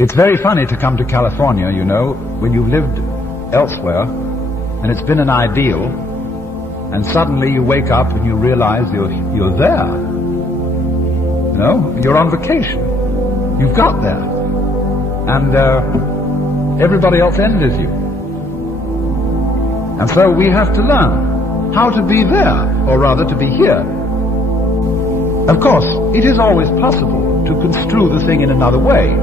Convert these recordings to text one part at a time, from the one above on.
It's very funny to come to California, you know, when you've lived elsewhere and it's been an ideal, and suddenly you wake up and you realize you're there. You know, you're on vacation. You've got there. And everybody else envies you. And so we have to learn how to be there, or rather to be here. Of course, it is always possible to construe the thing in another way,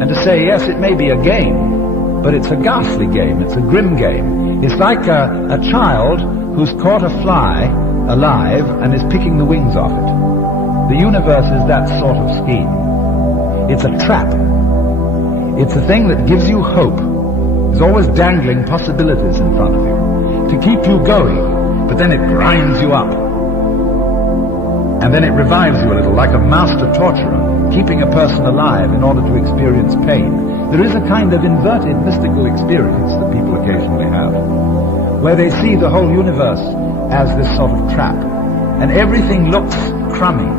and to say, yes, it may be a game, but it's a ghastly game, it's a grim game. It's like a child who's caught a fly alive and is picking the wings off it. The universe is that sort of scheme. It's a trap. It's a thing that gives you hope. There's always dangling possibilities in front of you to keep you going, but then it grinds you up. And then it revives you a little, like a master torturer, keeping a person alive in order to experience pain. There is a kind of inverted mystical experience that people occasionally have, where they see the whole universe as this sort of trap, and everything looks crummy.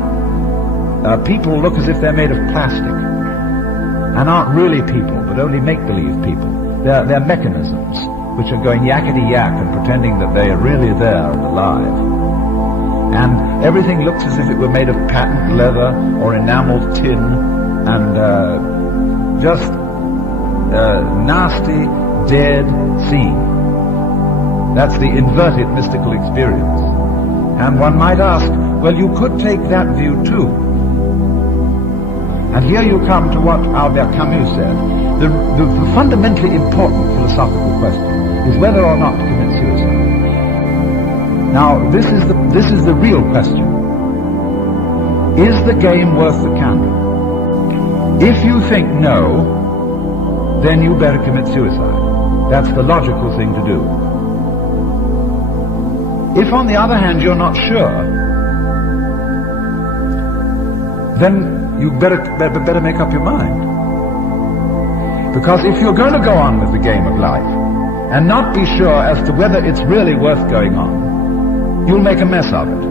People look as if they're made of plastic, and aren't really people, but only make-believe people. They're mechanisms which are going yakety-yak and pretending that they are really there and alive. And everything looks as if it were made of patent leather or enameled tin, and just nasty, dead scene. That's the inverted mystical experience. And one might ask, well, you could take that view too. And here you come to what Albert Camus said. The fundamentally important philosophical question is whether or not to commit suicide. Now, this is the real question. Is the game worth the candle? If you think no, then you better commit suicide. That's the logical thing to do. If, on the other hand, you're not sure, then you better make up your mind. Because if you're going to go on with the game of life and not be sure as to whether it's really worth going on, you'll make a mess of it.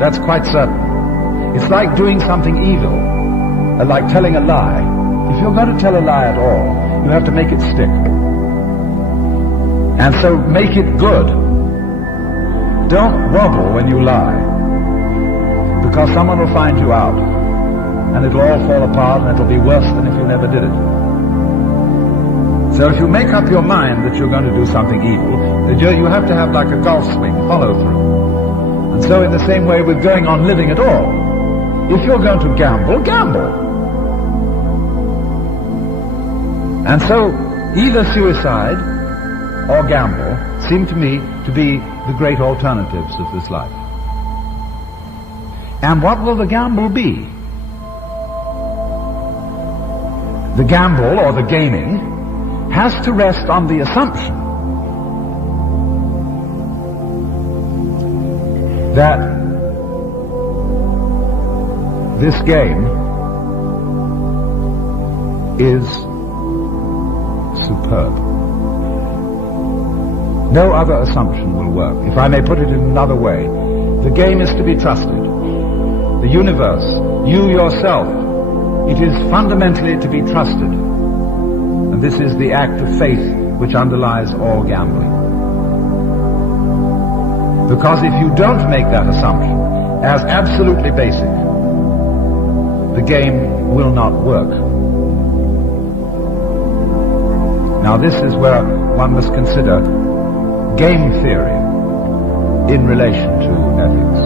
That's quite certain. It's like doing something evil, like telling a lie. If you're going to tell a lie at all, you have to make it stick. And so make it good. Don't wobble when you lie, because someone will find you out, and it'll all fall apart, and it'll be worse than if you never did it. So if you make up your mind that you're going to do something evil, you have to have like a golf swing, follow through. And so in the same way with going on living at all, if you're going to gamble, gamble. And so either suicide or gamble seem to me to be the great alternatives of this life. And what will the gamble be? The gamble, or the gaming, has to rest on the assumption that this game is superb. No other assumption will work. If I may put it in another way, the game is to be trusted. The universe, you yourself, it is fundamentally to be trusted. And this is the act of faith which underlies all gambling. Because if you don't make that assumption as absolutely basic, the game will not work. Now this is where one must consider game theory in relation to ethics.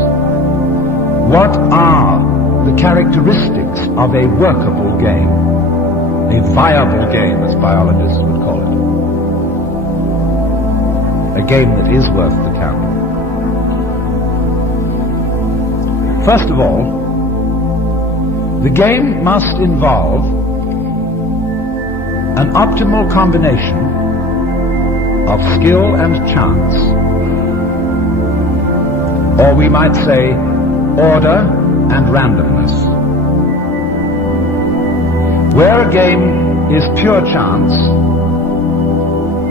What are the characteristics of a workable game? A viable game, as biologists would call it. A game that is worth the candle. First of all, the game must involve an optimal combination of skill and chance, or we might say order and randomness. Where a game is pure chance,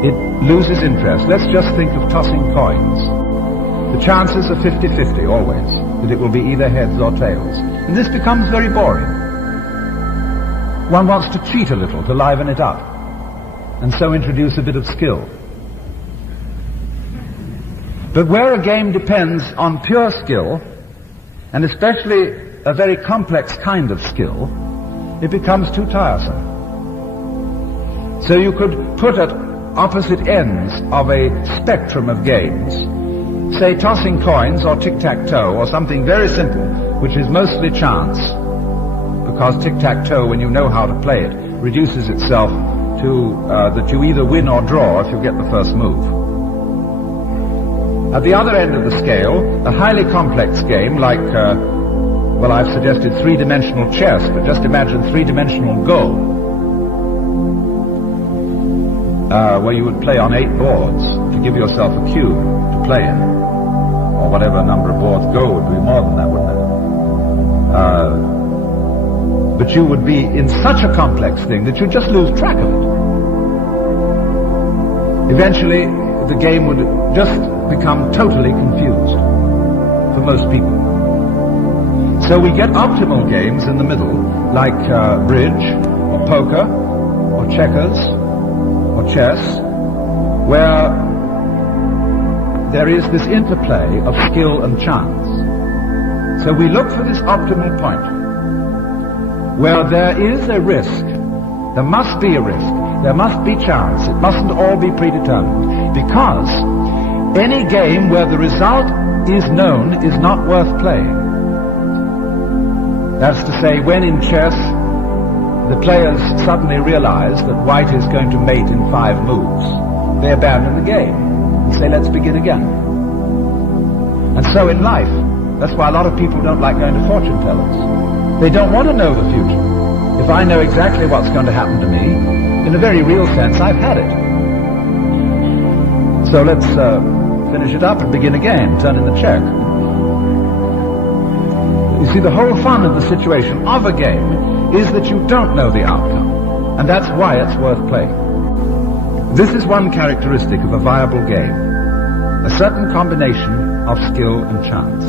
it loses interest. Let's just think of tossing coins. The chances are 50-50 always, that it will be either heads or tails. And this becomes very boring. one wants to cheat a little to liven it up, and so introduce a bit of skill. But where a game depends on pure skill, and especially a very complex kind of skill, it becomes too tiresome. So you could put at opposite ends of a spectrum of games, say tossing coins or tic-tac-toe or something very simple, which is mostly chance, because tic-tac-toe, when you know how to play it, reduces itself to that you either win or draw if you get the first move. At the other end of the scale, a highly complex game like, well, I've suggested three-dimensional chess, but just imagine three-dimensional Go, where you would play on 8 boards to give yourself a cube to play in, or whatever number of boards. Go would be more than that, wouldn't it? But you would be in such a complex thing that you'd just lose track of it. Eventually, the game would just become totally confused for most people. So we get optimal games in the middle, like bridge, or poker, or checkers, or chess, where there is this interplay of skill and chance. So we look for this optimal point, where there is a risk, there must be a risk, there must be chance, it mustn't all be predetermined, because any game where the result is known is not worth playing. That's to say, when in chess the players suddenly realize that white is going to mate in 5 moves, they abandon the game and say, let's begin again. And so in life, that's why a lot of people don't like going to fortune tellers. They don't want to know the future. If I know exactly what's going to happen to me, in a very real sense, I've had it. So let's finish it up and begin again, turn in the check. You see, the whole fun of the situation of a game is that you don't know the outcome, and that's why it's worth playing. This is one characteristic of a viable game, a certain combination of skill and chance.